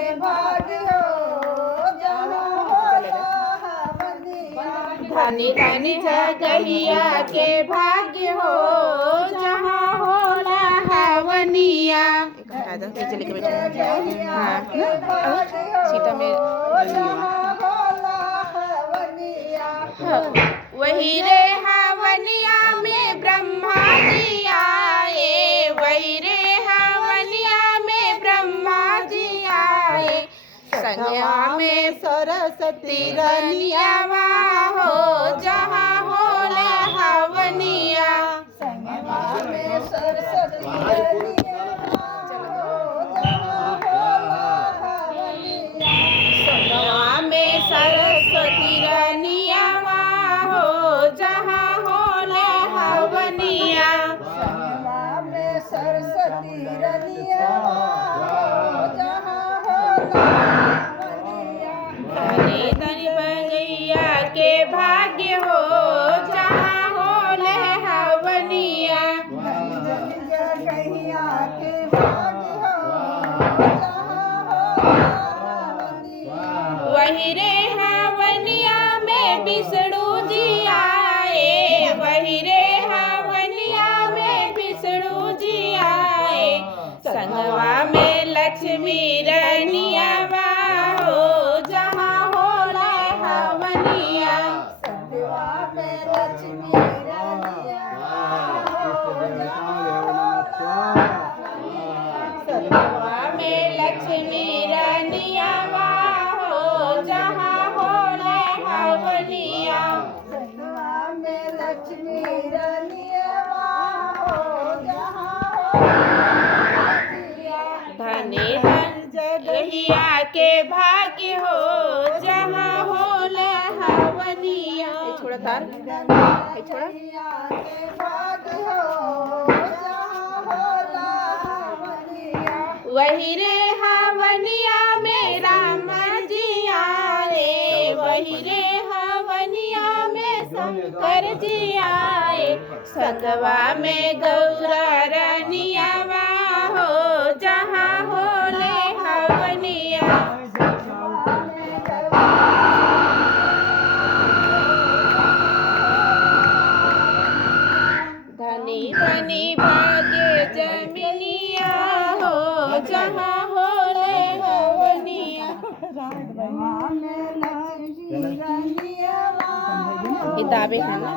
भाग्य हो जहाँ होला हवनिया। धनी धनी है गहिया के भाग्य हो जहाँ होला हवनिया। हटा दो नीचे लेके बैठे। हाँ सीता में वही रे हवनिया में ब्रह्मा जी आए, वही रे हवनिया में ब्रह्मा जी आए। संगवा में सरस्वती रनिया हो जहाँ होला हवनिया। संगवा में सरस्वती रनिया हो जहाँ होला हवनिया। संगवा में सरस्वती रनिया हो जहाँ होला हवनिया। संगवा में सरस्वती रनिया हो जहाँ होला हवनिया। धनी धनी बगैया के भाग्य हो जहाँ होले हवनिया। कहिया के भाग्य हो जहाँ होला हवनिया। वही रे हवनिया में विष्णु जी आए, वही रे हवनिया में विष्णु जी आए। संगवा में लक्ष्मी रनिया हो जहाँ होला हवनिया। संगवा में लक्ष्मी रनिया हो जहाँ होला हवनिया। संगवा में लक्ष्मी रनिया हो जहाँ होला हवनिया। संगवा में लक्ष्मी रनिया हो जहाँ होला हवनिया। धनी धन जगहिया के भाग्य हो जहाँ होला हवनिया। छोड़ा तार छोड़ा। के भाग्य हो जहाँ होला हवनिया। वही रे हवनिया में राम जी आए, वही रे हवनिया में शंकर जी आए। संगवा में गौरा रनिया हो जहाँ होले हवनिया। धनी धनी भाग्य जमिनिया हो जहाँ होले हवनिया। किताबें हैं ना।